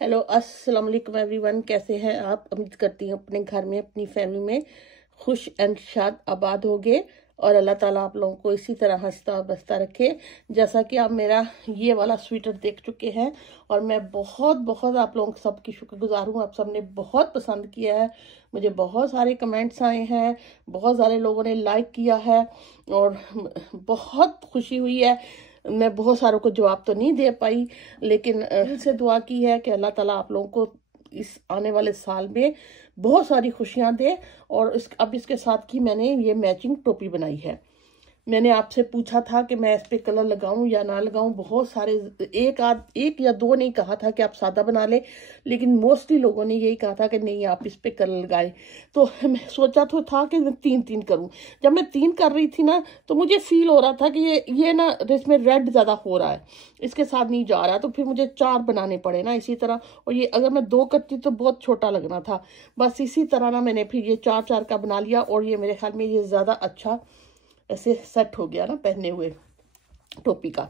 Hello अस्सलाम वालेकुम everyone, कैसे हैं आप। उम्मीद करती हूँ अपने घर में अपनी फैमिली में खुश एंड शाद आबाद होगे और अल्लाह ताला आप लोगों को इसी तरह हंसता और बसता रखे। जैसा कि आप मेरा ये वाला स्वेटर देख चुके हैं और मैं बहुत बहुत आप लोगों सबकी शुक्रगुजार हूँ। आप सबने बहुत पसंद किया है, मुझे बहुत सारे कमेंट्स आए हैं, बहुत सारे लोगों ने लाइक किया है और बहुत खुशी हुई है। मैं बहुत सारों को जवाब तो नहीं दे पाई, लेकिन दिल से दुआ की है कि अल्लाह ताला आप लोगों को इस आने वाले साल में बहुत सारी खुशियां दे। और अब इसके साथ की मैंने ये मैचिंग टोपी बनाई है। मैंने आपसे पूछा था कि मैं इस पे कलर लगाऊं या ना लगाऊं। बहुत सारे एक या दो ने कहा था कि आप सादा बना लें, लेकिन मोस्टली लोगों ने यही कहा था कि नहीं आप इस पे कलर लगाएं। तो मैं सोचा तो था कि मैं 3-3 करूं। जब मैं 3 कर रही थी ना तो मुझे फील हो रहा था कि ये ना इसमें रेड ज्यादा हो रहा है, इसके साथ नहीं जा रहा, तो फिर मुझे 4 बनाने पड़े ना इसी तरह। और ये अगर मैं 2 करती तो बहुत छोटा लगना था। बस इसी तरह ना मैंने फिर ये 4-4 का बना लिया और ये मेरे ख्याल में ये ज्यादा अच्छा ऐसे सेट हो गया ना पहने हुए टोपी का।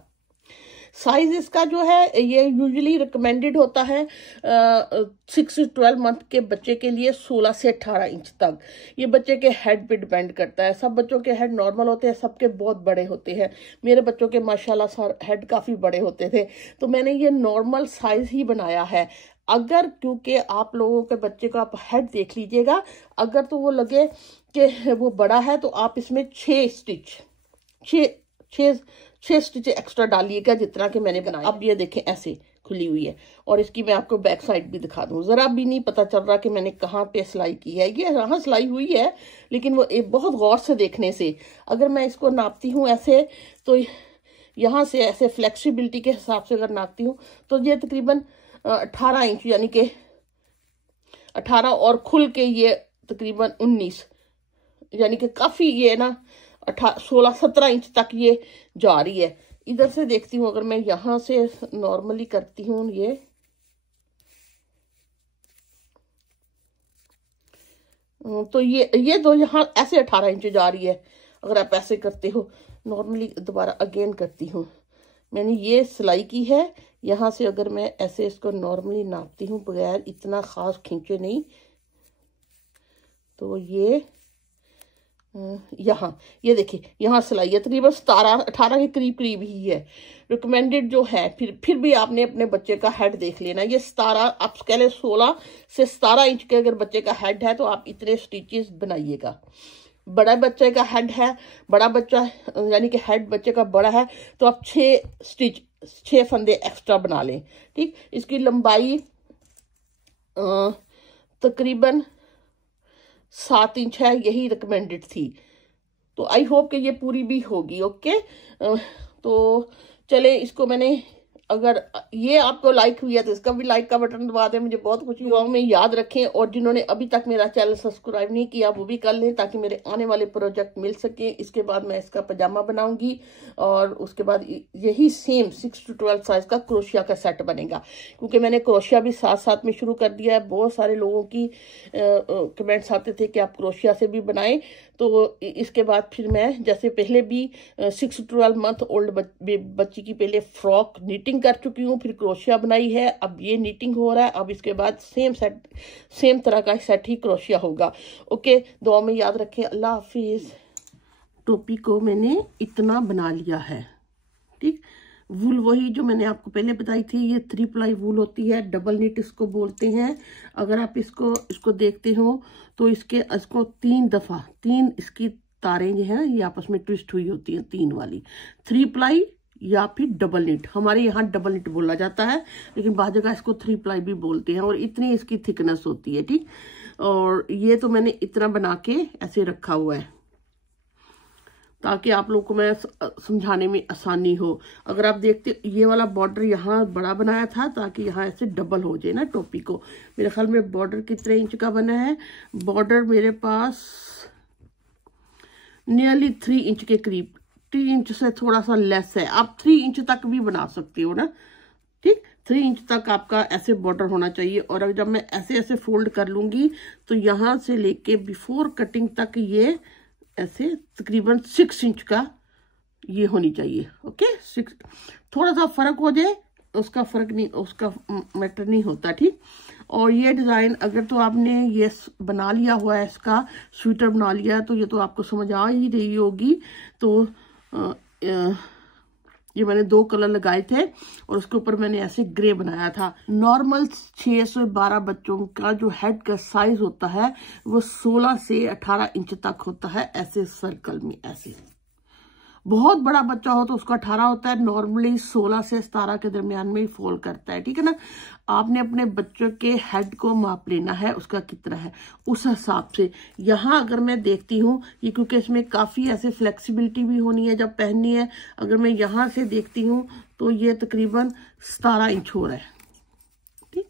साइज इसका जो है ये यूजुअली रिकमेंडेड होता है 6 से 12 मंथ के बच्चे के लिए 16 से 18 इंच तक। ये बच्चे के हेड पे डिपेंड करता है। सब बच्चों के हेड नॉर्मल होते हैं, सबके बहुत बड़े होते हैं। मेरे बच्चों के माशाल्लाह हेड काफ़ी बड़े होते थे, तो मैंने ये नॉर्मल साइज ही बनाया है। अगर क्योंकि आप लोगों के बच्चे का आप हेड देख लीजिएगा, अगर तो वो लगे कि वो बड़ा है तो आप इसमें 6 स्टिच एक्स्ट्रा डालिएगा जितना कि मैंने बनाया। अब ये देखें ऐसे खुली हुई है और इसकी मैं आपको बैक साइड भी दिखा दूं। जरा भी नहीं पता चल रहा कि मैंने कहाँ पे सिलाई की है। ये यहाँ सिलाई हुई है, लेकिन वो बहुत गौर से देखने से अगर मैं इसको नापती हूँ ऐसे, तो यहाँ से ऐसे फ्लेक्सिबिलिटी के हिसाब से अगर नापती हूँ तो ये तकरीबन 18 इंच, यानी कि 18 और खुल के ये तकरीबन 19, यानी कि काफी ये ना 16-17 इंच तक ये जा रही है। इधर से देखती हूँ, अगर मैं यहां से नॉर्मली करती हूँ ये, तो ये तो यहाँ ऐसे 18 इंच जा रही है। अगर आप ऐसे करते हो नॉर्मली, दोबारा अगेन करती हूँ, मैंने ये सिलाई की है। यहाँ से अगर मैं ऐसे इसको नॉर्मली नापती हूँ बगैर इतना खास खींचे नहीं, तो ये यहाँ ये देखिए यहाँ सिलाई है तकरीबन 17-18 के करीब करीब ही है। रिकमेंडेड जो है, फिर भी आपने अपने बच्चे का हेड देख लेना। ये 17, आप कह लें 16 से 17 इंच के अगर बच्चे का हेड है तो आप इतने स्टिचेस बनाइएगा। बड़ा बच्चे का हेड है, बड़ा बच्चा यानी कि हेड बच्चे का बड़ा है, तो आप 6 फंदे एक्स्ट्रा बना लें। ठीक, इसकी लंबाई तकरीबन 7 इंच है, यही रिकमेंडेड थी। तो आई होप कि ये पूरी भी होगी। ओके, तो चले इसको मैंने, अगर ये आपको लाइक हुई है तो इसका भी लाइक का बटन दबा दें, मुझे बहुत खुशी हुआ। में याद रखें और जिन्होंने अभी तक मेरा चैनल सब्सक्राइब नहीं किया वो भी कर लें, ताकि मेरे आने वाले प्रोजेक्ट मिल सके। इसके बाद मैं इसका पजामा बनाऊंगी और उसके बाद यही सेम 6 to 12 साइज का क्रोशिया का सेट बनेगा, क्योंकि मैंने क्रोशिया भी साथ साथ में शुरू कर दिया है। बहुत सारे लोगों की कमेंट्स आते थे कि आप क्रोशिया से भी बनाएं, तो इसके बाद फिर मैं जैसे पहले भी 6 to 12 मंथ ओल्ड बच्ची की पहले फ्रॉक नीटिंग कर चुकी हूँ, फिर क्रोशिया बनाई है, अब ये नीटिंग हो रहा है। अब इसके बाद सेम तरह का सेट ही क्रोशिया होगा। ओके, दुआ में याद रखें। अल्लाह हाफिज। टोपी को मैंने इतना बना लिया है। ठीक, वूल वही जो मैंने आपको पहले बताई थी, ये 3 प्लाई वूल होती है, डबल निट इसको बोलते हैं। अगर आप इसको देखते हो तो इसको 3 दफा 3 इसकी तारें जो है ये आपस में ट्विस्ट हुई होती हैं, 3 वाली। 3 प्लाई या फिर डबल निट, हमारे यहाँ डबल निट बोला जाता है, लेकिन बाद जगह इसको 3 प्लाई भी बोलते हैं। और इतनी इसकी थिकनेस होती है। ठीक, और ये तो मैंने इतना बना के ऐसे रखा हुआ है ताकि आप लोगों को मैं समझाने में आसानी हो। अगर आप देखते, ये वाला बॉर्डर यहाँ बड़ा बनाया था ताकि यहाँ ऐसे डबल हो जाए ना टोपी को। मेरे ख्याल में बॉर्डर कितने इंच का बना है, बॉर्डर मेरे पास नियरली 3 इंच के करीब, 3 इंच से थोड़ा सा लेस है। आप 3 इंच तक भी बना सकते हो ना। ठीक, 3 इंच तक आपका ऐसे बॉर्डर होना चाहिए। और अब जब मैं ऐसे ऐसे फोल्ड कर लूंगी तो यहाँ से लेके बिफोर कटिंग तक ये ऐसे तकरीबन 6 इंच का ये होनी चाहिए। ओके, 6, थोड़ा सा फर्क हो जाए उसका फर्क नहीं, उसका मैटर नहीं होता, ठीक। और ये डिज़ाइन अगर तो आपने ये बना लिया हुआ है, इसका स्वेटर बना लिया, तो ये तो आपको समझ आ ही रही होगी। तो ये मैंने 2 कलर लगाए थे और उसके ऊपर मैंने ऐसे ग्रे बनाया था। नॉर्मल 6 से 12 बच्चों का जो हेड का साइज होता है वो 16 से 18 इंच तक होता है, ऐसे सर्कल में। ऐसे बहुत बड़ा बच्चा हो तो उसका 18 होता है, नॉर्मली 16 से 17 के दरमियान में ही फॉल करता है, ठीक है ना। आपने अपने बच्चों के हेड को माप लेना है, उसका कितना है उस हिसाब से। यहाँ अगर मैं देखती हूँ ये, क्योंकि इसमें काफ़ी ऐसे फ्लेक्सिबिलिटी भी होनी है जब पहननी है। अगर मैं यहाँ से देखती हूँ तो ये तकरीबन 17 इंच हो रहा है, ठीक।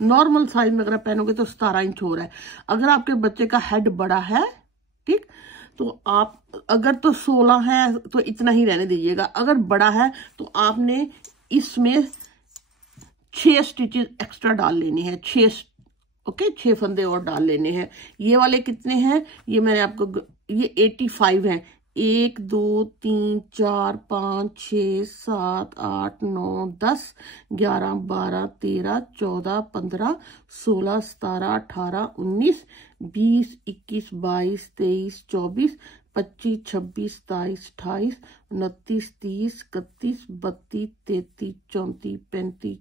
नॉर्मल साइज में अगर आप पहनोगे तो 17 इंच हो रहा है। अगर आपके बच्चे का हेड बड़ा है, ठीक, तो आप अगर तो 16 है तो इतना ही रहने दीजिएगा। अगर बड़ा है तो आपने इसमें 6 स्टिचेस एक्स्ट्रा डाल लेने हैं, 6 फंदे और डाल लेने हैं। ये वाले कितने हैं, ये मैंने आपको, ये 85 है। 1 2 3 4 5 6 7 8 9 10 11 12 13 14 15 16 17 18 19 20 21 22 23 24 25 26 27 28 29 30 31 32 33 34 35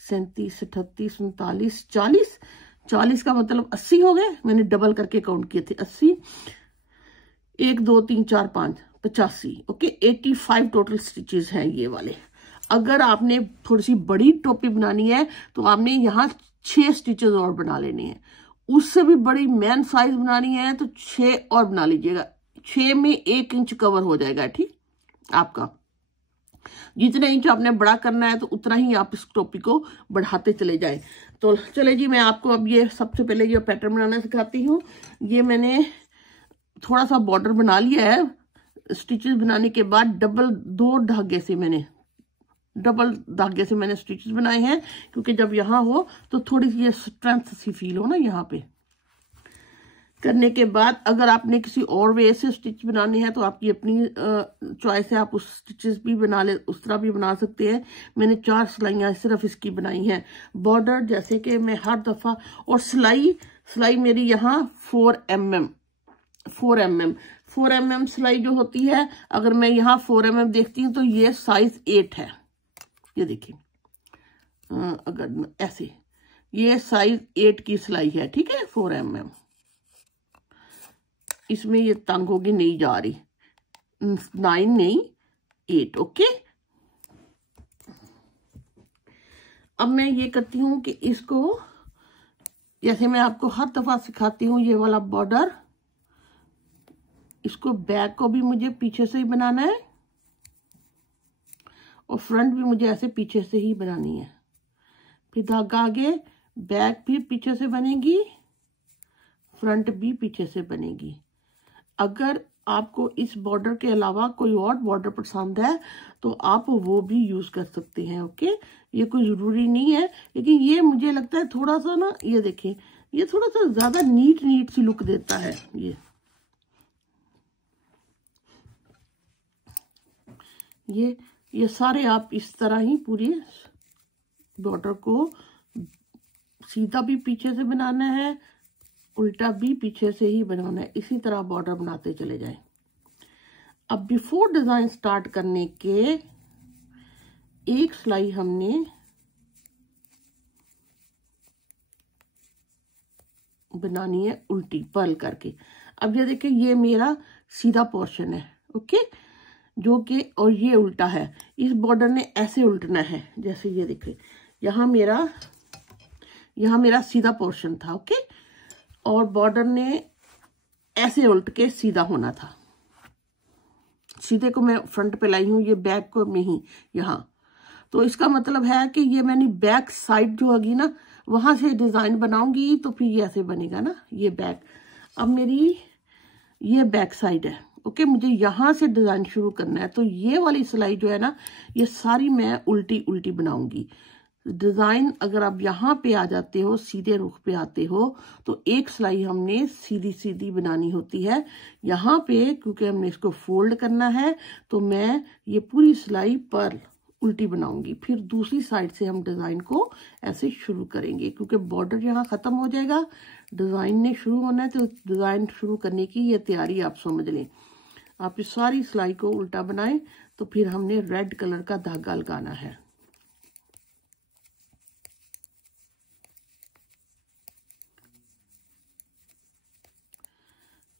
36 37 38 39 40। 40 का मतलब 80 हो गए, मैंने डबल करके काउंट किए थे। 80, 1 2 3 4 5 85, ओके। 85 टोटल स्टिचेस हैं ये वाले। अगर आपने थोड़ी सी बड़ी टोपी बनानी है तो आपने यहाँ 6 स्टिचेस और बना लेने हैं। उससे भी बड़ी मैन साइज बनानी है तो 6 और बना लीजिएगा। 6 में 1 इंच कवर हो जाएगा, ठीक। आपका जितने इंच आपने बड़ा करना है तो उतना ही आप इस टोपी को बढ़ाते चले जाए। तो चले जी, मैं आपको अब ये सबसे पहले ये पैटर्न बनाना सिखाती हूँ। ये मैंने थोड़ा सा बॉर्डर बना लिया है। स्टिचेस बनाने के बाद दो धागे से मैंने स्टिचेस बनाए हैं, क्योंकि जब यहाँ हो तो थोड़ी सी ये स्ट्रेंथ सी फील हो ना यहाँ पे। करने के बाद अगर आपने किसी और वे से स्टिच बनाने हैं तो आपकी अपनी चॉइस है, आप उस स्टिचेस भी बना ले, उस तरह भी बना सकते हैं। मैंने 4 सिलाइयाँ सिर्फ इसकी बनाई हैं। बॉर्डर जैसे कि मैं हर दफ़ा, और सिलाई मेरी यहाँ 4 mm सिलाई जो होती है, अगर मैं यहाँ 4 mm देखती हूँ तो ये साइज 8 है। ये देखिए, अगर ऐसे ये साइज 8 की सिलाई है, ठीक है। 4 mm इसमें ये तंग होगी, नहीं जा रही, 9 नहीं 8, ओके। अब मैं ये करती हूँ कि इसको, जैसे मैं आपको हर दफा सिखाती हूँ, ये वाला बॉर्डर, इसको बैक को भी मुझे पीछे से ही बनाना है और फ्रंट भी मुझे ऐसे पीछे से ही बनानी है। फिर धागा आगे, बैक भी पीछे से बनेगी, फ्रंट भी पीछे से बनेगी। अगर आपको इस बॉर्डर के अलावा कोई और बॉर्डर पसंद है तो आप वो भी यूज कर सकते हैं, ओके। ये कोई जरूरी नहीं है, लेकिन ये मुझे लगता है थोड़ा सा ना, ये देखिए, ये थोड़ा सा ज्यादा नीट सी लुक देता है। ये सारे आप इस तरह ही पूरी बॉर्डर को सीधा भी पीछे से बनाना है, उल्टा भी पीछे से ही बनाना है। इसी तरह बॉर्डर बनाते चले जाएं। अब बिफोर डिजाइन स्टार्ट करने के एक सिलाई हमने बनानी है उल्टी पर्ल करके। अब ये देखिए, ये मेरा सीधा पोर्शन है, ओके, जो कि, और ये उल्टा है। इस बॉर्डर ने ऐसे उल्टना है, जैसे ये देखिए, यहाँ मेरा सीधा पोर्शन था, ओके, और बॉर्डर ने ऐसे उल्ट के सीधा होना था। सीधे को मैं फ्रंट पे लाई हूँ, ये बैक को नहीं यहाँ। तो इसका मतलब है कि ये मैंने बैक साइड जो होगी ना, वहां से डिजाइन बनाऊंगी तो फिर ये ऐसे बनेगा ना, ये बैक। अब मेरी ये बैक साइड है, ओके। मुझे यहाँ से डिजाइन शुरू करना है, तो ये वाली सिलाई जो है ना, ये सारी मैं उल्टी बनाऊंगी। डिजाइन अगर आप यहाँ पे आ जाते हो, सीधे रुख पे आते हो, तो एक सिलाई हमने सीधी बनानी होती है। यहाँ पे क्योंकि हमने इसको फोल्ड करना है, तो मैं ये पूरी सिलाई पर्ल उल्टी बनाऊंगी, फिर दूसरी साइड से हम डिज़ाइन को ऐसे शुरू करेंगे, क्योंकि बॉर्डर यहाँ ख़त्म हो जाएगा, डिज़ाइन ने शुरू होना है, तो डिज़ाइन शुरू करने की ये तैयारी आप समझ लें। आप इस सारी सिलाई को उल्टा बनाएं, तो फिर हमने रेड कलर का धागा लगाना है।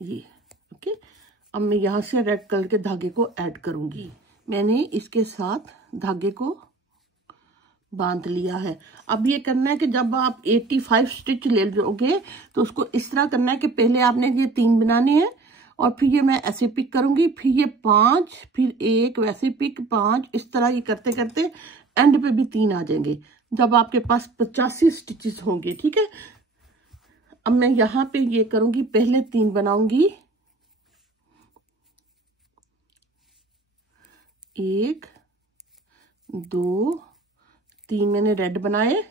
ये ओके। अब मैं यहाँ से रेड कलर के धागे को ऐड करूंगी। मैंने इसके साथ धागे को बांध लिया है। अब ये करना है कि जब आप 85 स्टिच ले लोगे तो उसको इस तरह करना है कि पहले आपने ये 3 बनाने हैं, और फिर ये मैं ऐसे पिक करूंगी, फिर ये 5, फिर 1 वैसे पिक 5, इस तरह ये करते करते एंड पे भी 3 आ जाएंगे, जब आपके पास 85 स्टिचेस होंगे। ठीक है, अब मैं यहाँ पे ये करूंगी, पहले 3 बनाऊंगी, 1 2 3 मैंने रेड बनाए,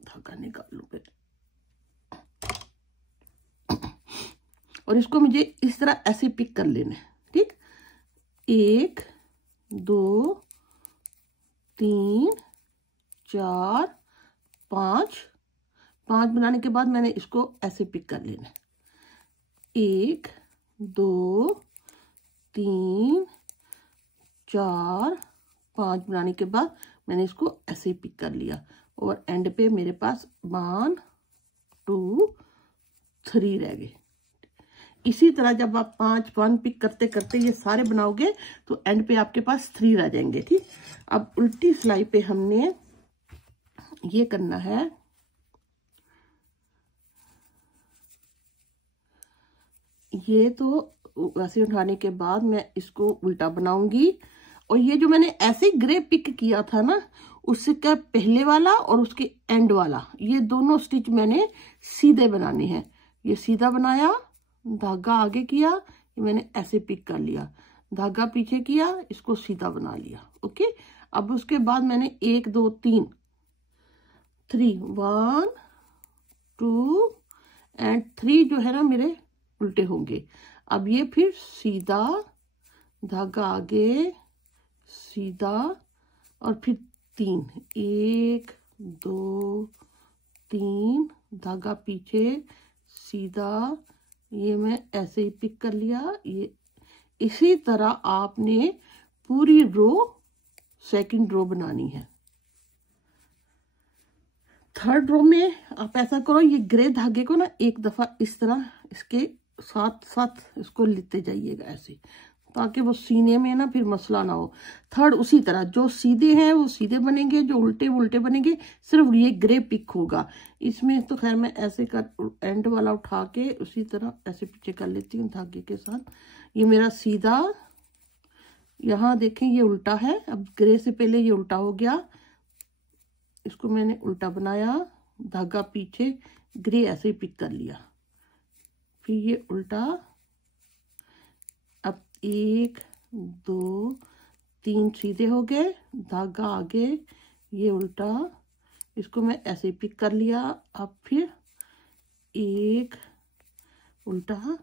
धागा निकालू पे, और इसको मुझे इस तरह ऐसे पिक कर लेना है। ठीक, 1 2 3 4 5 बनाने के बाद मैंने इसको ऐसे पिक कर लेना है। 1 2 3 4 5 बनाने के बाद मैंने इसको ऐसे पिक कर लिया, और एंड पे मेरे पास 1 2 3 रह गए। इसी तरह जब आप 5 पिक करते करते ये सारे बनाओगे तो एंड पे आपके पास 3 रह जाएंगे। ठीक, अब उल्टी सिलाई पे हमने ये करना है, ये तो वैसे उठाने के बाद मैं इसको उल्टा बनाऊंगी, और ये जो मैंने ऐसे ग्रे पिक किया था ना, उससे क्या पहले वाला और उसके एंड वाला, ये दोनों स्टिच मैंने सीधे बनाने हैं। ये सीधा बनाया, धागा आगे किया, ये मैंने ऐसे पिक कर लिया, धागा पीछे किया, इसको सीधा बना लिया। ओके, अब उसके बाद मैंने 1 2 3 1 2 एंड 3 जो है ना मेरे उल्टे होंगे। अब ये फिर सीधा, धागा आगे, सीधा, और फिर 3 1 2 3 धागा पीछे, सीधा, ये मैं ऐसे ही पिक कर लिया। ये इसी तरह आपने पूरी रो, सेकंड रो बनानी है। थर्ड रो में आप ऐसा करो, ये ग्रे धागे को ना एक दफा इस तरह इसके साथ साथ इसको लेते जाइएगा ऐसे, ताकि वो सीने में ना फिर मसला ना हो। थर्ड उसी तरह, जो सीधे हैं वो सीधे बनेंगे, जो उल्टे वो उल्टे बनेंगे, सिर्फ ये ग्रे पिक होगा इसमें। तो खैर मैं ऐसे कर एंड वाला उठा के उसी तरह ऐसे पीछे कर लेती हूँ धागे के साथ। ये मेरा सीधा, यहाँ देखें ये उल्टा है, अब ग्रे से पहले ये उल्टा हो गया, इसको मैंने उल्टा बनाया, धागा पीछे, ग्रे ऐसे ही पिक कर लिया, फिर ये उल्टा। अब 1 2 3 सीधे हो गए, धागा आगे, ये उल्टा, इसको मैं ऐसे ही पिक कर लिया। अब फिर 1 उल्टा,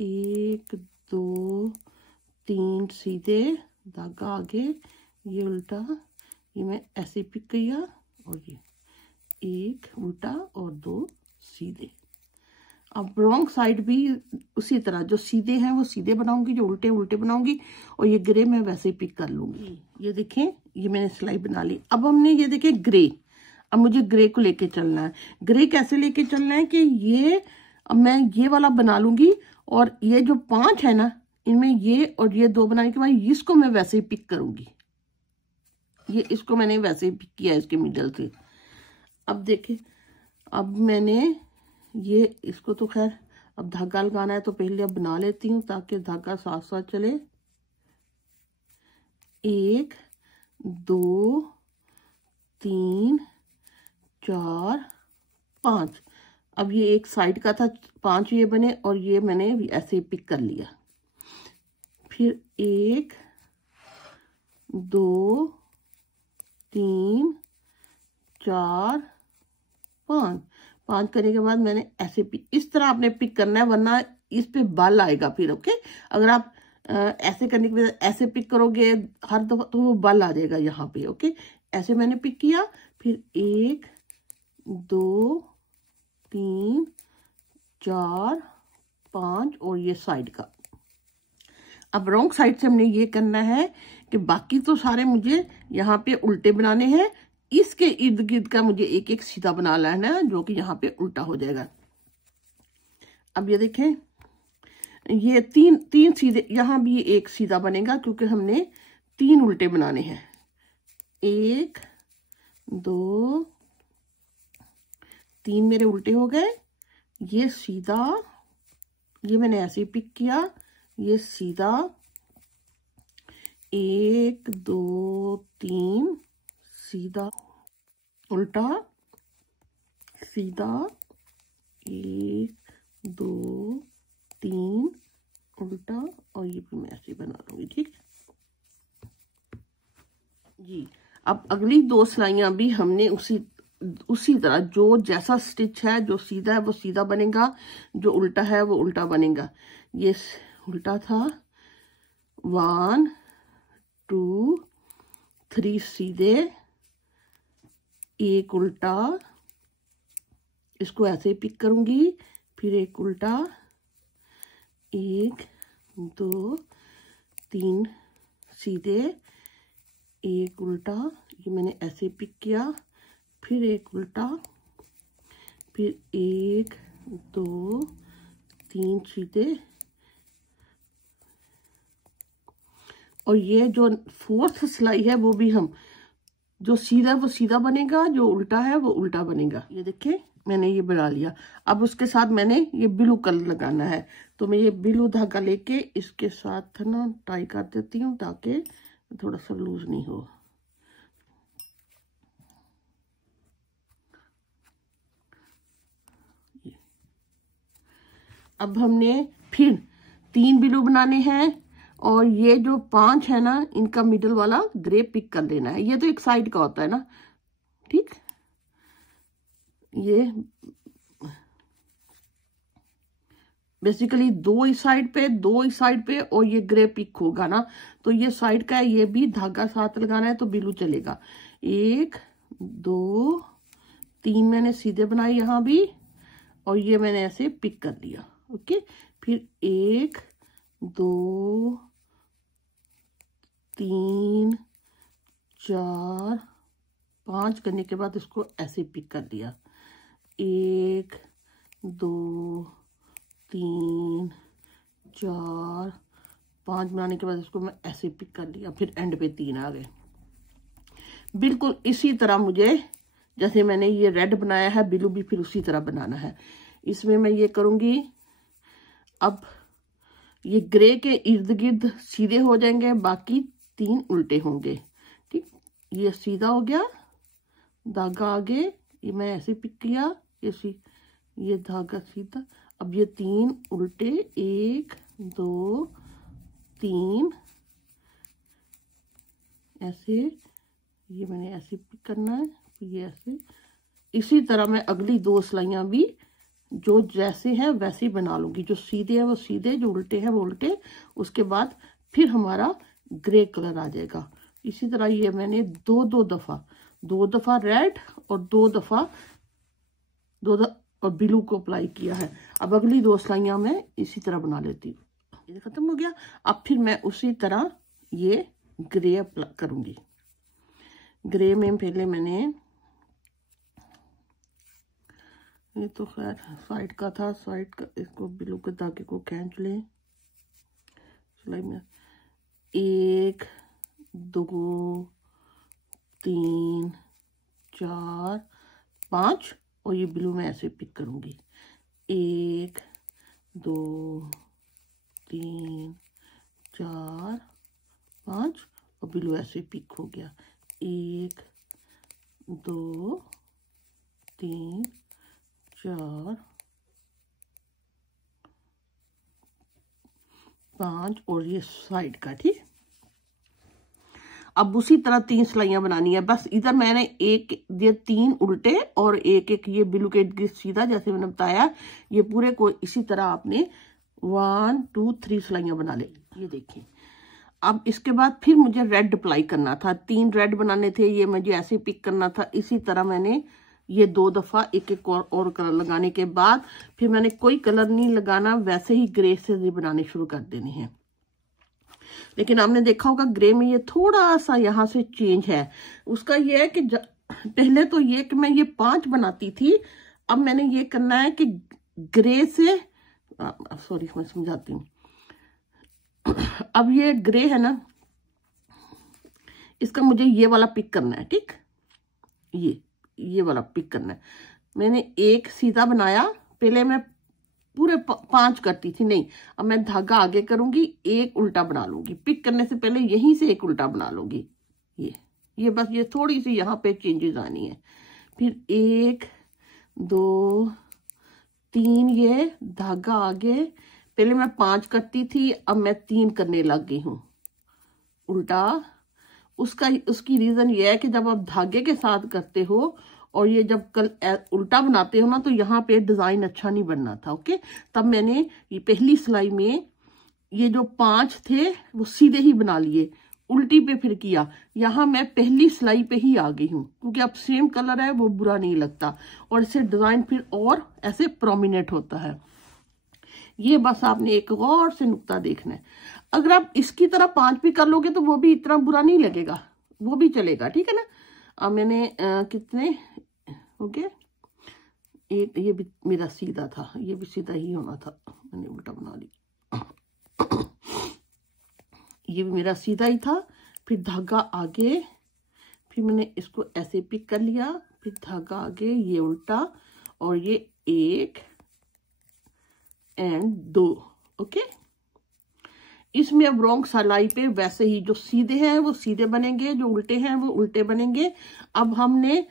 1 2 3 सीधे, धागा आगे, ये उल्टा, ये मैं ऐसे पिक किया, और ये 1 उल्टा और 2 सीधे। अब रॉन्ग साइड भी उसी तरह, जो सीधे हैं वो सीधे बनाऊंगी, जो उल्टे उल्टे बनाऊंगी, और ये ग्रे मैं वैसे ही पिक कर लूंगी। ये देखें, ये मैंने सिलाई बना ली। अब हमने ये देखें ग्रे, अब मुझे ग्रे को लेके चलना है। ग्रे कैसे लेके चलना है कि ये अब मैं ये वाला बना लूंगी, और ये जो 5 है ना, इनमें ये और ये 2 बनाने के बाद इसको मैं वैसे ही पिक करूंगी। ये इसको मैंने वैसे ही पिक किया इसके मिडल से। अब देखें, अब मैंने ये इसको तो खैर अब धागा लगाना है तो पहले अब बना लेती हूँ ताकि धागा साथ साथ चले। 1 2 3 4 5, अब ये एक साइड का था, 5 ये बने, और ये मैंने ऐसे ही पिक कर लिया। फिर 1 2 3 4 5 करने के बाद मैंने ऐसे इस तरह आपने पिक करना है, वरना इस पे बाल आएगा फिर। ओके, अगर आप ऐसे करने के बाद ऐसे पिक करोगे हर दफा तो वो बल आ जाएगा यहाँ पे। ओके, ऐसे मैंने पिक किया, फिर 1 2 3 4 5 और ये साइड का। अब रॉन्ग साइड से हमने ये करना है कि बाकी तो सारे मुझे यहाँ पे उल्टे बनाने हैं, इसके इर्द गिर्द का मुझे एक एक सीधा बना लेना है जो कि यहाँ पे उल्टा हो जाएगा। अब ये देखें, ये तीन सीधे, यहाँ भी एक सीधा बनेगा क्योंकि हमने 3 उल्टे बनाने हैं। 1 2 3 मेरे उल्टे हो गए। ये सीधा, ये मैंने ऐसे ही पिक किया, ये सीधा 1 2 3 सीधा उल्टा सीधा 1 2 3 उल्टा, और ये भी मैं ऐसे बना लूंगी। ठीक जी। अब अगली 2 सिलाइयां भी हमने उसी तरह, जो जैसा स्टिच है, जो सीधा है वो सीधा बनेगा, जो उल्टा है वो उल्टा बनेगा। ये उल्टा था, 1 2 3 सीधे, 1 उल्टा, इसको ऐसे पिक करूंगी, फिर 1 उल्टा, 1 2 3 सीधे, 1 उल्टा, ये मैंने ऐसे पिक किया, फिर 1 उल्टा, फिर 1 2 3 सीधे, और ये जो 4th सिलाई है वो भी हम, जो सीधा वो सीधा बनेगा, जो उल्टा है वो उल्टा बनेगा। ये देखिए मैंने ये बना लिया। अब उसके साथ मैंने ये ब्लू कलर लगाना है, तो मैं ये ब्लू धागा लेके इसके साथ ना टाई कर देती हूँ ताकि थोड़ा सा लूज नहीं हो। अब हमने फिर 3 ब्लू बनाने हैं, और ये जो 5 है ना, इनका मिडल वाला ग्रे पिक कर लेना है। ये तो एक साइड का होता है ना, ठीक। ये बेसिकली 2 इस साइड पे, 2 इस साइड पे, और ये ग्रे पिक होगा ना, तो ये साइड का है, ये भी धागा साथ लगाना है तो ब्लू चलेगा। 1 2 3 मैंने सीधे बनाए यहाँ भी, और ये मैंने ऐसे पिक कर लिया। ओके, फिर 1 2 3 4 5 करने के बाद इसको ऐसे पिक कर दिया। 1 2 3 4 5 बनाने के बाद इसको मैं ऐसे पिक कर लिया, फिर एंड पे 3 आ गए। बिल्कुल इसी तरह मुझे, जैसे मैंने ये रेड बनाया है, ब्लू भी फिर उसी तरह बनाना है। इसमें मैं ये करूंगी, अब ये ग्रे के इर्द गिर्द सीधे हो जाएंगे, बाकी 3 उल्टे होंगे। ठीक, ये सीधा हो गया, धागा आगे, ये मैं ऐसे पिक किया, ये धागा सीधा। अब ये 3 उल्टे, 1 2 3 ऐसे, ये मैंने ऐसे पिक करना है, ये ऐसे। इसी तरह मैं अगली 2 सिलाइयां भी जो जैसे हैं वैसे ही बना लूंगी। जो सीधे है वो सीधे, जो उल्टे हैं वो उल्टे। उसके बाद फिर हमारा ग्रे कलर आ जाएगा। इसी तरह ये मैंने 2 दफा रेड और 2 दफा और ब्लू को अप्लाई किया है। अब अगली 2 सिलाइयां मैं इसी तरह बना लेती हूँ। ये खत्म हो गया। अब फिर मैं उसी तरह ये ग्रे अप्लाई करूंगी। ग्रे में पहले मैंने, ये तो खैर साइड का था, साइड का, इसको ब्लू के धागे को खींच ले सिलाई में। 1 2 3 4 5 और ये ब्लू में ऐसे पिक करूंगी। 1 2 3 4 5 और ब्लू ऐसे पिक हो गया। 1 2 3 4 5 और ये साइड का। ठीक, अब उसी तरह 3 सिलाइयां बनानी है। बस इधर मैंने एक ये 3 उल्टे और एक एक ये ब्लू के सीधा, जैसे मैंने बताया। ये पूरे को इसी तरह आपने 1 2 3 सिलाइयां बना ले। ये देखिए, अब इसके बाद फिर मुझे रेड अप्लाई करना था, 3 रेड बनाने थे, ये मुझे ऐसे पिक करना था। इसी तरह मैंने ये 2 दफा एक एक और कलर लगाने के बाद फिर मैंने कोई कलर नहीं लगाना, वैसे ही ग्रे से ये बनाने शुरू कर देने हैं। लेकिन आपने देखा होगा ग्रे में ये थोड़ा सा यहाँ से चेंज है। उसका ये है कि पहले तो ये कि मैं ये 5 बनाती थी, अब मैंने ये करना है कि ग्रे से, सॉरी मैं समझाती हूँ। अब ये ग्रे है ना, इसका मुझे ये वाला पिक करना है, ठीक, ये वाला पिक करना है। मैंने एक सीधा बनाया, पहले मैं पूरे 5 करती थी, नहीं अब मैं धागा आगे करूंगी, एक उल्टा बना लूंगी, पिक करने से पहले यहीं से एक उल्टा बना लूंगी। ये बस ये थोड़ी सी यहाँ पे चेंजेस आनी है। फिर 1 2 3 ये धागा आगे, पहले मैं 5 करती थी, अब मैं 3 करने लग गई हूँ उल्टा। उसकी रीजन ये है कि जब आप धागे के साथ करते हो और ये जब उल्टा बनाते हो ना, तो यहाँ पे डिजाइन अच्छा नहीं बनना था। ओके, तब मैंने ये पहली सिलाई में ये जो 5 थे वो सीधे ही बना लिए, उल्टी पे फिर किया। यहाँ मैं पहली सिलाई पे ही आ गई हूँ, क्योंकि अब सेम कलर है, वो बुरा नहीं लगता और इससे डिजाइन फिर और ऐसे प्रोमिनेंट होता है। ये बस आपने एक और से नुक्ता देखना है। अगर आप इसकी तरह 5 भी कर लोगे तो वो भी इतना बुरा नहीं लगेगा, वो भी चलेगा, ठीक है ना। अब मैंने कितने हो गए, एक ये भी मेरा सीधा था, ये भी सीधा ही होना था, मैंने उल्टा बना लिया। ये भी मेरा सीधा ही था, फिर धागा आगे, फिर मैंने इसको ऐसे पिक कर लिया, फिर धागा आगे, ये उल्टा और ये 1 एंड 2। ओके, इसमें अब रॉन्ग सिलाई पे वैसे ही जो सीधे हैं वो सीधे बनेंगे, जो उल्टे हैं वो उल्टे बनेंगे। अब हमने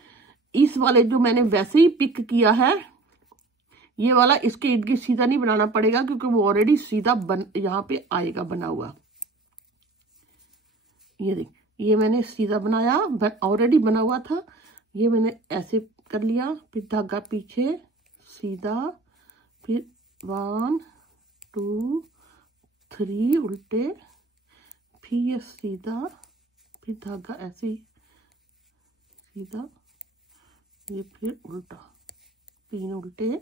इस वाले जो मैंने वैसे ही पिक किया है ये वाला, इसके इर्द गिर्द सीधा नहीं बनाना पड़ेगा, क्योंकि वो ऑलरेडी सीधा यहाँ पे आएगा बना हुआ। ये देख, ये मैंने सीधा बनाया, ऑलरेडी बना हुआ था, ये मैंने ऐसे कर लिया, फिर धागा पीछे सीधा, फिर 1 2 3 उल्टे, फिर ये सीधा, फिर धागा ऐसे सीधा, ये फिर उल्टा, 3 उल्टे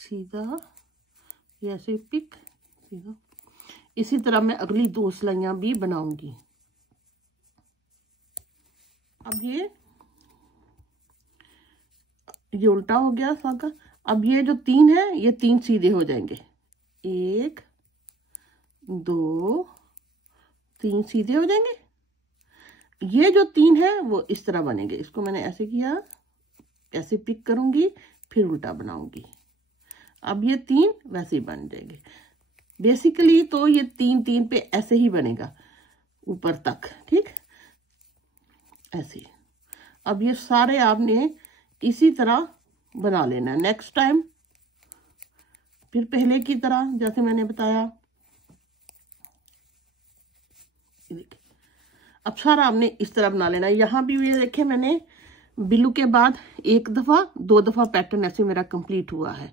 सीधा, ये ऐसे पिक सीधा। इसी तरह मैं अगली 2 सिलाइयां भी बनाऊंगी। अब ये उल्टा हो गया धागा। अब ये जो 3 है ये 3 सीधे हो जाएंगे, 1 2 3 सीधे हो जाएंगे। ये जो 3 है वो इस तरह बनेंगे। इसको मैंने ऐसे किया, ऐसे पिक करूंगी, फिर उल्टा बनाऊंगी। अब ये 3 वैसे ही बन जाएंगे। बेसिकली तो ये 3 3 पे ऐसे ही बनेगा ऊपर तक, ठीक, ऐसे। अब ये सारे आपने इसी तरह बना लेना है। नेक्स्ट टाइम फिर पहले की तरह जैसे मैंने बताया, देखिए अब सारा आपने इस तरह बना लेना है। यहाँ भी ये देखे मैंने बिल्लू के बाद 1 दफा 2 दफा पैटर्न ऐसे मेरा कंप्लीट हुआ है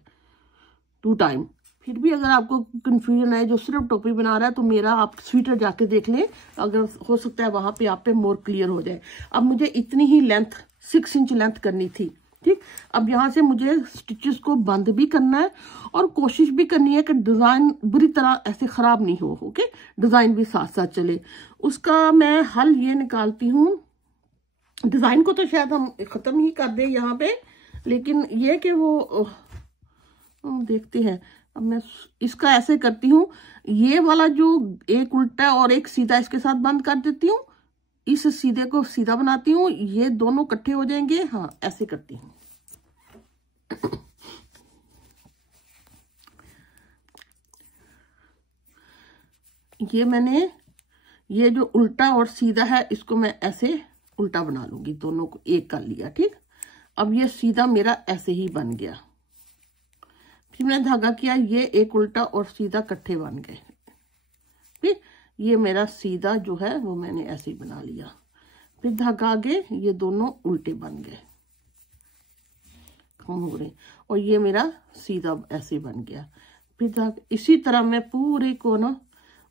2 टाइम। फिर भी अगर आपको कंफ्यूजन है, जो सिर्फ टोपी बना रहा है, तो मेरा आप स्वेटर जाके देख लें, अगर हो सकता है वहां पे आप पे मोर क्लियर हो जाए। अब मुझे इतनी ही लेंथ 6 इंच लेंथ करनी थी, ठीक। अब यहाँ से मुझे स्टिचेस को बंद भी करना है और कोशिश भी करनी है कि डिजाइन बुरी तरह ऐसे खराब नहीं हो, ओके, डिजाइन भी साथ साथ चले। उसका मैं हल ये निकालती हूँ, डिजाइन को तो शायद हम खत्म ही कर दें यहाँ पे, लेकिन ये कि वो देखते हैं। अब मैं इसका ऐसे करती हूँ, ये वाला जो एक उल्टा और एक सीधा इसके साथ बंद कर देती हूँ, इस सीधे को सीधा बनाती हूँ, ये दोनों इकट्ठे हो जाएंगे। हाँ, ऐसे करती हूँ। ये मैंने ये जो उल्टा और सीधा है इसको मैं ऐसे उल्टा बना लूंगी, दोनों को एक कर लिया, ठीक। अब ये सीधा मेरा ऐसे ही बन गया। फिर मैंने धागा किया, ये एक उल्टा और सीधा इकट्ठे बन गए, ठीक। ये मेरा सीधा जो है वो मैंने ऐसे ही बना लिया, फिर धागा आगे, ये दोनों उल्टे बन गए, कम हो रहे, और ये मेरा सीधा ऐसे बन गया। फिर इसी तरह मैं पूरे को ना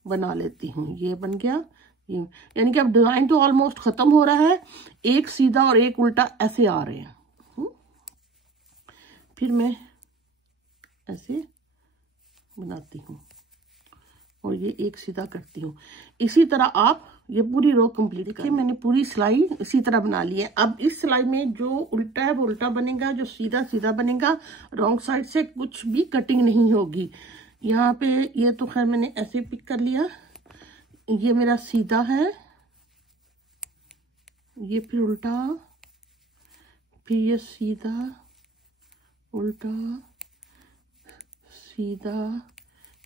बना लेती हूँ। ये बन गया, ये यानी कि अब डिजाइन तो ऑलमोस्ट खत्म हो रहा है, एक सीधा और एक उल्टा ऐसे आ रहे हैं। फिर मैं ऐसे बनाती हूँ और ये एक सीधा करती हूँ। इसी तरह आप ये पूरी रो कंप्लीट करके मैंने पूरी सिलाई इसी तरह बना ली है। अब इस सिलाई में जो उल्टा है वो उल्टा बनेगा, जो सीधा सीधा बनेगा। रॉन्ग साइड से कुछ भी कटिंग नहीं होगी। यहाँ पे ये तो खैर मैंने ऐसे पिक कर लिया, ये मेरा सीधा है, ये फिर उल्टा, फिर ये सीधा उल्टा सीधा,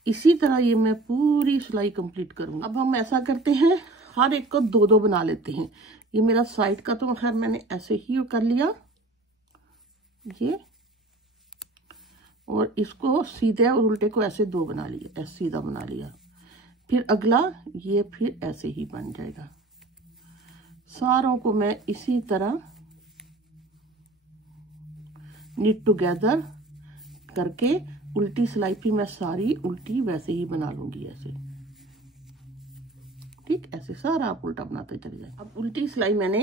इसी तरह ये मैं पूरी सिलाई कंप्लीट करूँगी। अब हम ऐसा करते हैं, हर एक को दो दो बना लेते हैं। ये मेरा साइड का तो खैर मैंने ऐसे ही कर लिया ये, और इसको सीधे और उल्टे को ऐसे दो बना लिए, ऐसे सीधा बना लिया। फिर अगला ये फिर ऐसे ही बन जाएगा। सारों को मैं इसी तरह निट टुगेदर करके उल्टी सिलाई फिर मैं सारी उल्टी वैसे ही बना लूंगी ऐसे। ठीक, ऐसे सारा आप उल्टा बनाते चले जाए। अब उल्टी सिलाई मैंने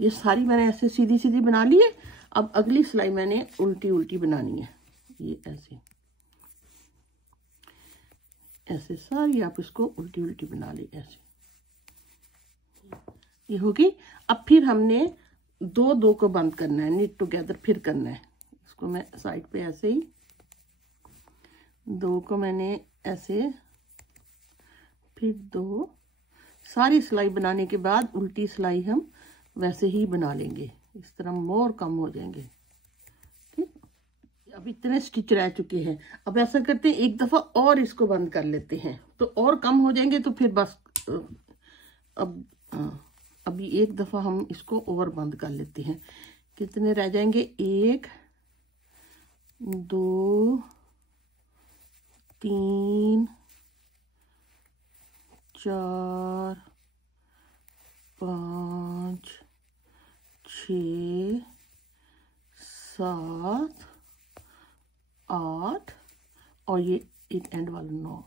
ये सारी मैंने ऐसे सीधी सीधी बना ली है। अब अगली सिलाई मैंने उल्टी उल्टी बनानी है, ये ऐसे ऐसे सारी आप इसको उल्टी उल्टी बना ली ऐसे, ये होगी। अब फिर हमने दो दो को बंद करना है, निट टुगेदर फिर करना है। इसको मैं साइड पे ऐसे ही दो को मैंने ऐसे, फिर दो, सारी सिलाई बनाने के बाद उल्टी सिलाई हम वैसे ही बना लेंगे, इस तरह मोर कम हो जाएंगे। ठीक, अब इतने स्टिच रह चुके हैं। अब ऐसा करते हैं एक दफा और इसको बंद कर लेते हैं तो और कम हो जाएंगे। तो फिर बस अब अभी एक दफा हम इसको और बंद कर लेते हैं। कितने रह जाएंगे, एक, दो, तीन, चार, पाँच, 6, 7, 8 और ये एक एंड वाला 9।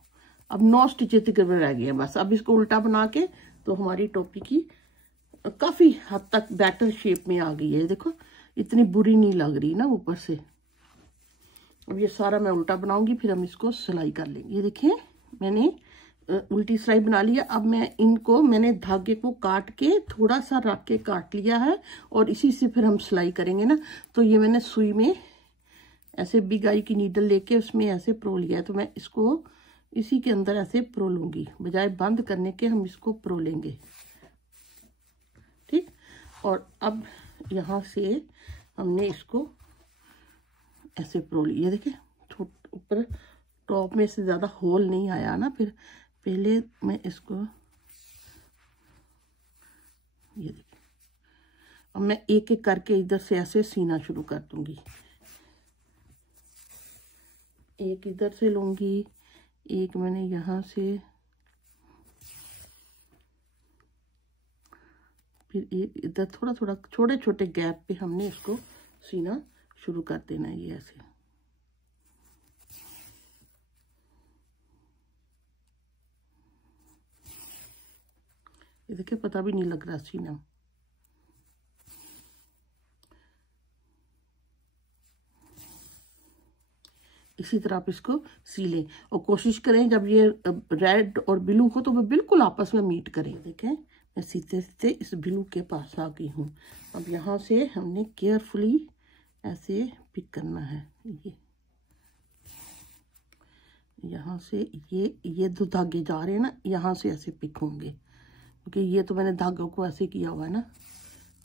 अब 9 स्टिचेस तकरीबन रह गए हैं बस। अब इसको उल्टा बना के तो हमारी टोपी की काफी हद तक बेटर शेप में आ गई है। देखो इतनी बुरी नहीं लग रही ना ऊपर से। अब ये सारा मैं उल्टा बनाऊंगी, फिर हम इसको सिलाई कर लेंगे। ये देखिए मैंने उल्टी सिलाई बना लिया। अब मैंने धागे को काट के थोड़ा सा रख के काट लिया है और इसी से फिर हम सिलाई करेंगे ना। तो ये मैंने सुई में ऐसे बिग आई की नीडल लेके उसमें ऐसे प्रो लिया है। तो मैं इसको इसी के अंदर ऐसे प्रो लूंगी, बजाय बंद करने के हम इसको प्रो लेंगे। ठीक, और अब यहाँ से हमने इसको ऐसे प्रो लिया। देखिए ऊपर टॉप में से ज्यादा होल नहीं आया ना। फिर पहले मैं इसको, ये देखिए, अब मैं एक एक करके इधर से ऐसे सीना शुरू कर दूंगी। एक इधर से लूंगी, एक मैंने यहाँ से, फिर एक इधर, थोड़ा थोड़ा छोटे छोटे गैप पे हमने इसको सीना शुरू कर देना है। ये ऐसे ये देखिए पता भी नहीं लग रहा सीना। इसी तरह आप इसको सी लें और कोशिश करें जब ये रेड और ब्लू हो तो वो बिल्कुल आपस में मीट करें। देखें मैं सीधे सीधे इस ब्लू के पास आ गई हूँ। अब यहाँ से हमने केयरफुली ऐसे पिक करना है। ये यहाँ से ये दो धागे जा रहे हैं ना, यहाँ से ऐसे पिक होंगे, क्योंकि ये तो मैंने धागों को ऐसे किया हुआ है ना।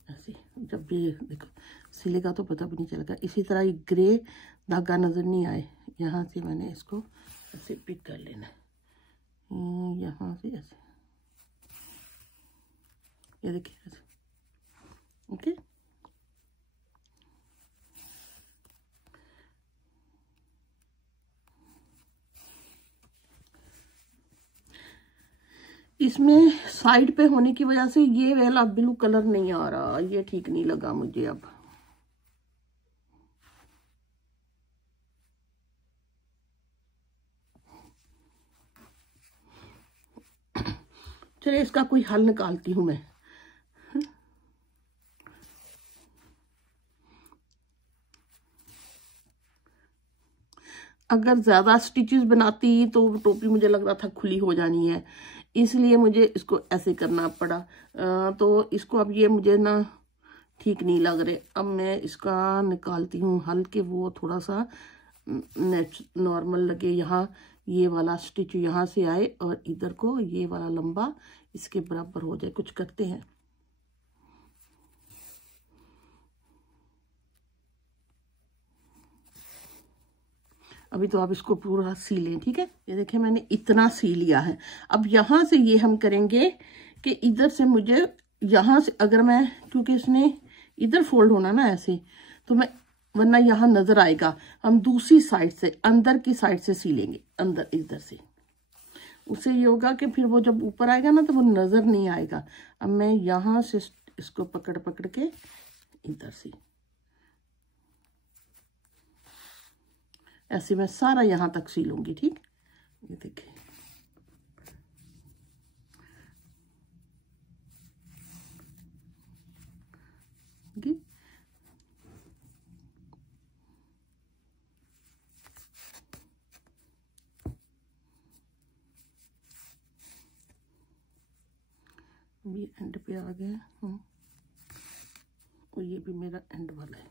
ऐसे जब ये देखो सिलेगा तो पता भी नहीं चलेगा। इसी तरह ये ग्रे धागा नजर नहीं आए, यहाँ से मैंने इसको ऐसे पिक कर लेना है। यहाँ से ऐसे, ये देखिए ऐसे। ओके, इसमें साइड पे होने की वजह से ये वाला ब्लू कलर नहीं आ रहा, ये ठीक नहीं लगा मुझे। अब चलिए इसका कोई हल निकालती हूँ मैं। अगर ज़्यादा स्टिचेस बनाती तो टोपी मुझे लग रहा था खुली हो जानी है, इसलिए मुझे इसको ऐसे करना पड़ा। तो इसको अब ये मुझे ना ठीक नहीं लग रहे। अब मैं इसका निकालती हूँ हल के वो थोड़ा सा नॉर्मल लगे। यहाँ ये वाला स्टिच यहाँ से आए और इधर को ये वाला लंबा इसके बराबर हो जाए। कुछ करते हैं। अभी तो आप इसको पूरा सी लें, ठीक है। ये देखिए मैंने इतना सी लिया है। अब यहाँ से ये हम करेंगे कि इधर से मुझे यहाँ से अगर मैं, क्योंकि इसने इधर फोल्ड होना ना ऐसे, तो मैं, वरना यहाँ नजर आएगा, हम दूसरी साइड से अंदर की साइड से सी लेंगे, अंदर इधर से। उससे ये होगा कि फिर वो जब ऊपर आएगा ना तो वो नजर नहीं आएगा। अब मैं यहाँ से इसको पकड़ पकड़ के इधर से ऐसे मैं सारा यहाँ तक सी लूंगी, ठीक। ये देखिए ये एंड पे आ गया। और ये भी मेरा एंड वाला है।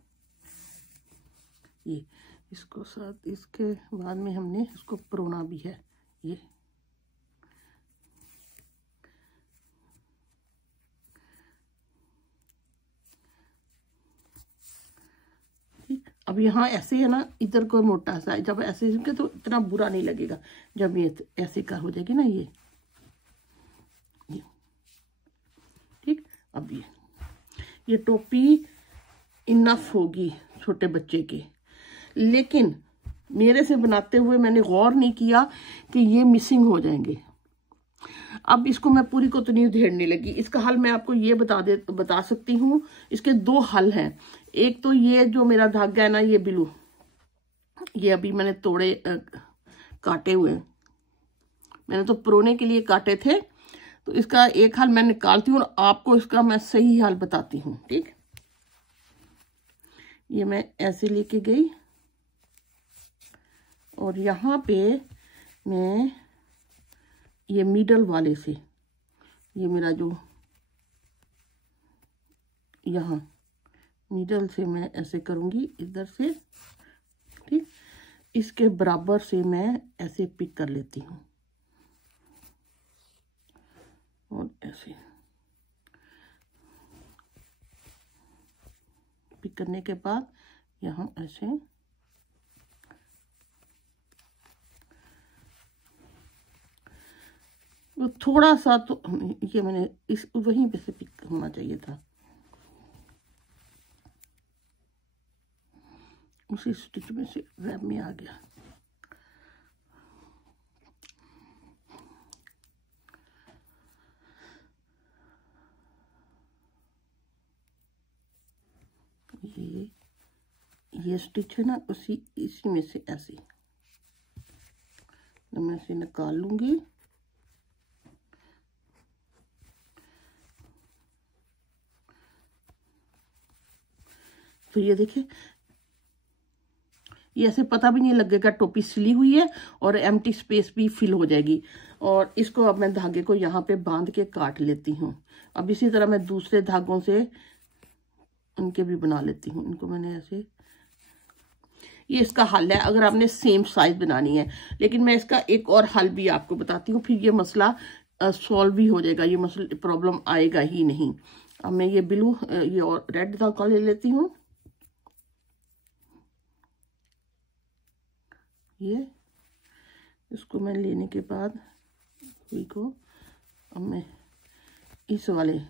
ये इसको साथ, इसके बाद में हमने इसको परोना भी है। ये ठीक। अब यहाँ ऐसे है ना, इधर को मोटा सा है, जब ऐसे इसके तो इतना बुरा नहीं लगेगा। जब ये ऐसे का हो जाएगी ना ये ठीक। अब ये टोपी इनफ होगी छोटे बच्चे की। लेकिन मेरे से बनाते हुए मैंने गौर नहीं किया कि ये मिसिंग हो जाएंगे। अब इसको मैं पूरी को तो नहीं उधेड़ने लगी। इसका हल मैं आपको ये बता सकती हूँ। इसके दो हल हैं। एक तो ये जो मेरा धागा है ना, ये ब्लू, ये अभी मैंने तोड़े काटे हुए, मैंने तो परोने के लिए काटे थे। तो इसका एक हल मैं निकालती हूँ और आपको इसका मैं सही हल बताती हूँ, ठीक। ये मैं ऐसे लेके गई और यहाँ पे मैं ये मिडल वाले से, ये मेरा जो यहाँ मिडल से मैं ऐसे करूँगी इधर से, ठीक। इसके बराबर से मैं ऐसे पिक कर लेती हूँ और ऐसे पिक करने के बाद यहाँ ऐसे वो थोड़ा सा, तो ये मैंने इस वहीं पे से पिक होना चाहिए था, उसी स्टिच में से रैप में आ गया। ये स्टिच है ना, इसी में से ऐसे तो मैं इसे निकाल लूंगी। तो ये देखिए, ये ऐसे पता भी नहीं लगेगा टोपी सिली हुई है और एम्प्टी स्पेस भी फिल हो जाएगी। और इसको अब मैं धागे को यहाँ पे बांध के काट लेती हूँ। अब इसी तरह मैं दूसरे धागों से उनके भी बना लेती हूँ। इनको मैंने ऐसे, ये इसका हल है अगर आपने सेम साइज बनानी है। लेकिन मैं इसका एक और हल भी आपको बताती हूँ, फिर ये मसला सॉल्व भी हो जाएगा, ये मसला प्रॉब्लम आएगा ही नहीं। अब मैं ये ब्लू, ये और रेड धागा ले लेती हूँ। ये इसको मैं लेने के बाद सुई को अब मैं इस वाले, ये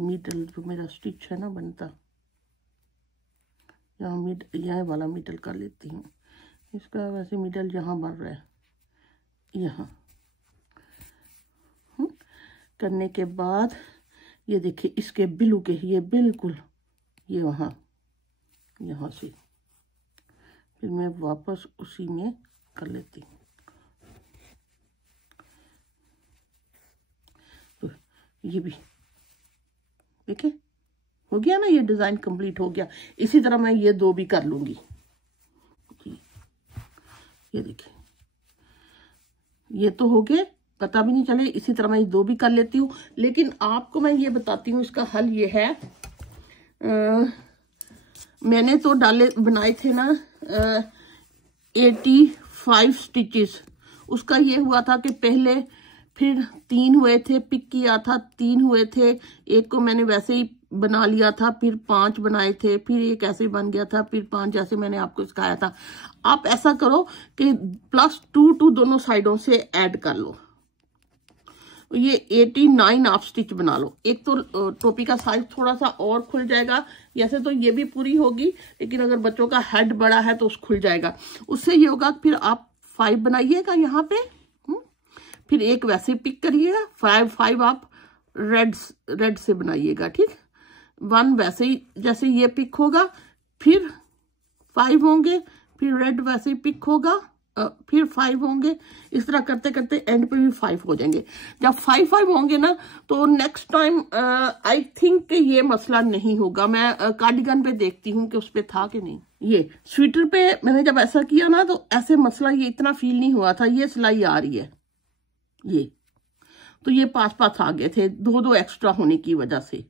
मिडल जो मेरा स्टिच है ना बनता, यहाँ यह वाला मिडल कर लेती हूँ। इसका वैसे मिडल यहाँ बन रहा है, यहाँ करने के बाद ये देखिए इसके ब्लू के ये बिल्कुल ये वहाँ, यहाँ से फिर मैं वापस उसी में कर लेती हूँ। ये भी देखिए हो गया ना, ये डिजाइन कंप्लीट हो गया। इसी तरह मैं ये 2 भी कर लूंगी। ये देखिए ये तो हो गए, पता भी नहीं चले। इसी तरह मैं ये 2 भी कर लेती हूँ। लेकिन आपको मैं ये बताती हूँ, इसका हल ये है, मैंने तो बनाए थे ना 85 स्टिचेस। उसका ये हुआ था कि पहले फिर 3 हुए थे, पिक किया था, 3 हुए थे, एक को मैंने वैसे ही बना लिया था, फिर 5 बनाए थे, फिर एक ऐसे बन गया था, फिर 5, जैसे मैंने आपको सिखाया था। आप ऐसा करो कि +2 दोनों साइडों से ऐड कर लो। ये 89 आप स्टिच बना लो। एक तो टोपी का साइज थोड़ा सा और खुल जाएगा, जैसे तो ये भी पूरी होगी, लेकिन अगर बच्चों का हेड बड़ा है तो खुल जाएगा। उससे ये होगा, फिर आप 5 बनाइएगा यहाँ पे, फिर एक वैसे पिक करिएगा, 5 आप रेड से बनाइएगा, ठीक। 1 वैसे ही जैसे ये पिक होगा, फिर 5 होंगे, फिर रेड वैसे ही पिक होगा, फिर 5 होंगे। इस तरह करते करते एंड पे भी 5 हो जाएंगे। जब 5 होंगे ना, तो नेक्स्ट टाइम आई थिंक ये मसला नहीं होगा। मैं कार्डिगन पे देखती हूँ कि उस पे था कि नहीं। ये स्वेटर पे मैंने जब ऐसा किया ना, तो ऐसे मसला ये इतना फील नहीं हुआ था। ये सिलाई आ रही है, ये तो ये पास आ गए थे 2 एक्स्ट्रा होने की वजह से।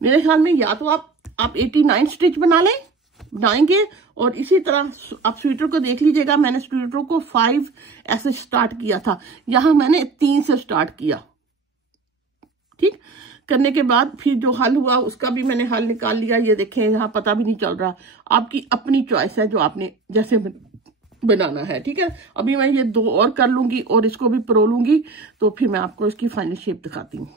मेरे ख्याल में या तो आप 89 स्टिच बनाएंगे, और इसी तरह आप स्वेटर को देख लीजिएगा। मैंने स्वेटर को 5 ऐसे स्टार्ट किया था, यहां मैंने 3 से स्टार्ट किया, ठीक। करने के बाद फिर जो हल हुआ उसका भी मैंने हल निकाल लिया। ये देखें, यहाँ पता भी नहीं चल रहा। आपकी अपनी चॉइस है, जो आपने जैसे बनाना है, ठीक है। अभी मैं ये 2 और कर लूंगी और इसको भी परो लूंगी, तो फिर मैं आपको इसकी फाइनल शेप दिखाती हूँ।